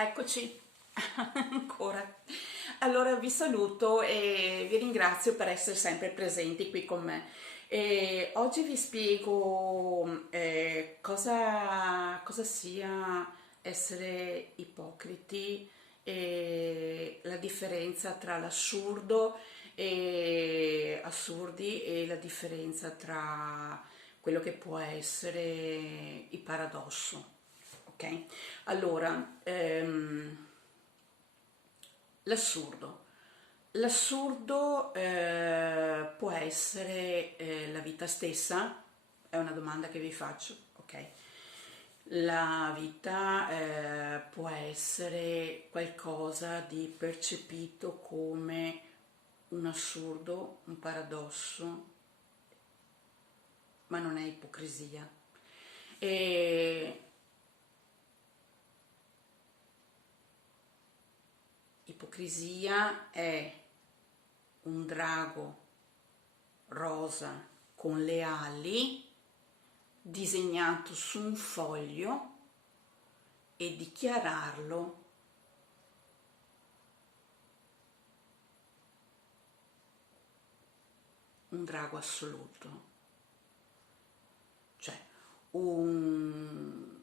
Eccoci ancora. Allora vi saluto e vi ringrazio per essere sempre presenti qui con me. E oggi vi spiego cosa sia essere ipocriti e la differenza tra assurdi e la differenza tra quello che può essere il paradosso. Ok? Allora, l'assurdo. L'assurdo può essere la vita stessa? È una domanda che vi faccio, ok? La vita può essere qualcosa di percepito come un assurdo, un paradosso, ma non è ipocrisia. E ipocrisia è un drago rosa con le ali disegnato su un foglio e dichiararlo un drago assoluto, cioè un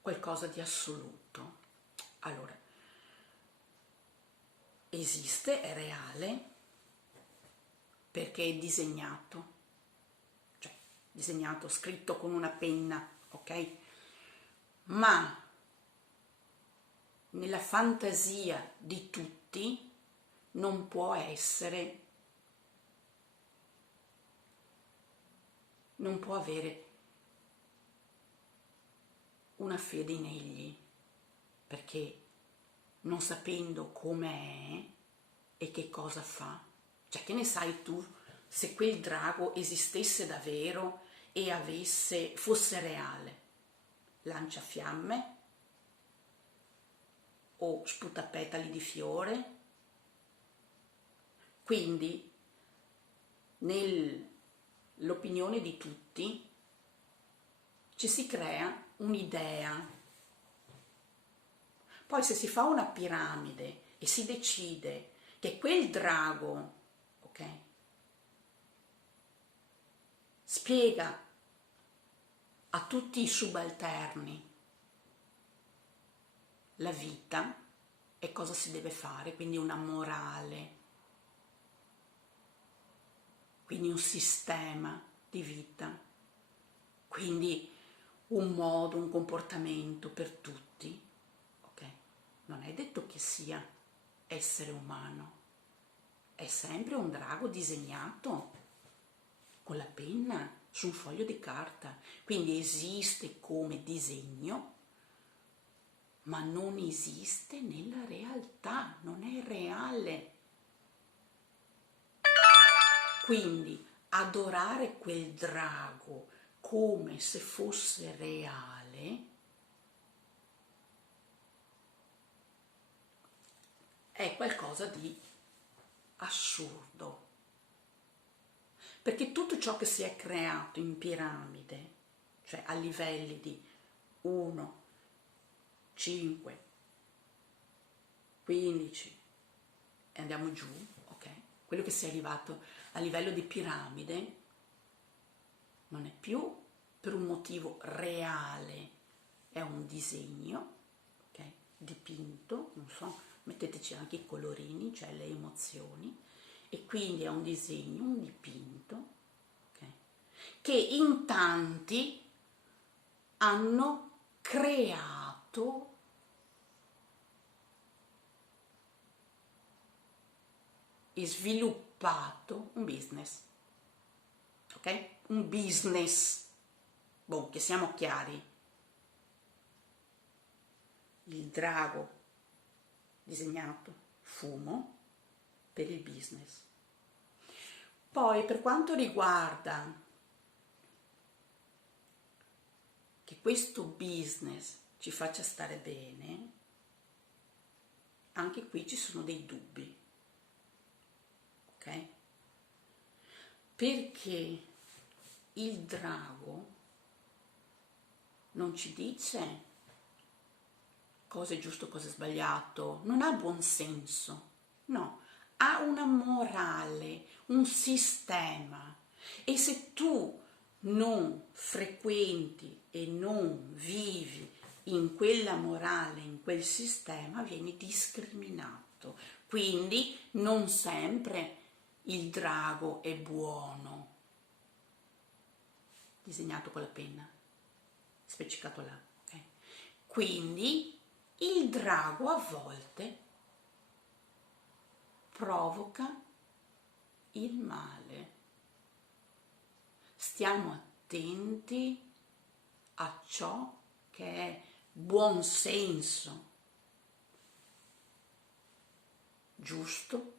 qualcosa di assoluto. Allora, esiste, è reale, perché è disegnato, cioè disegnato, scritto con una penna, ok? Ma nella fantasia di tutti non può essere, non può avere una fede in egli, perché non sapendo com'è e che cosa fa, cioè che ne sai tu se quel drago esistesse davvero e fosse reale, lancia fiamme o sputa petali di fiore? Quindi nell'opinione di tutti ci si crea un'idea. Poi se si fa una piramide e si decide che quel drago, ok, spiega a tutti i subalterni la vita e cosa si deve fare, quindi una morale, quindi un sistema di vita, quindi un modo, un comportamento per tutti, ok? Non è detto che sia essere umano, è sempre un drago disegnato con la penna su un foglio di carta, quindi esiste come disegno, ma non esiste nella realtà, non è reale. Quindi adorare quel drago come se fosse reale è qualcosa di assurdo, perché tutto ciò che si è creato in piramide, cioè a livelli di 1, 5, 15 e andiamo giù, ok? Quello che si è arrivato a livello di piramide non è più per un motivo reale, è un disegno, ok? Dipinto, non so, metteteci anche i colorini, cioè le emozioni, e quindi è un disegno, un dipinto, ok? Che in tanti hanno creato e sviluppato un business, ok? Un business, boh, che siamo chiari, il drago disegnato, fumo, per il business. Poi per quanto riguarda che questo business ci faccia stare bene, anche qui ci sono dei dubbi, ok? Perché il drago non ci dice cosa è giusto, cosa è sbagliato, non ha buon senso, no, ha una morale, un sistema. E se tu non frequenti e non vivi in quella morale, in quel sistema, vieni discriminato. Quindi non sempre il drago è buono. Disegnato con la penna, spiccicato là, ok? Quindi il drago a volte provoca il male. Stiamo attenti a ciò che è buon senso, giusto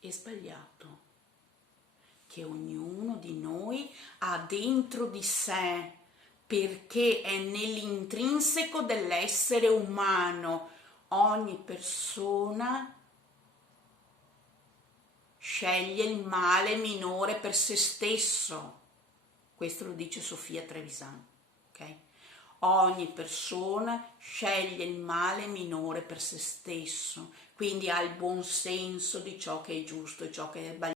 e sbagliato, che ognuno di noi ha dentro di sé, perché è nell'intrinseco dell'essere umano. Ogni persona sceglie il male minore per se stesso. Questo lo dice Sofia Trevisan, ok? Ogni persona sceglie il male minore per se stesso, quindi ha il buon senso di ciò che è giusto e ciò che è sbagliato.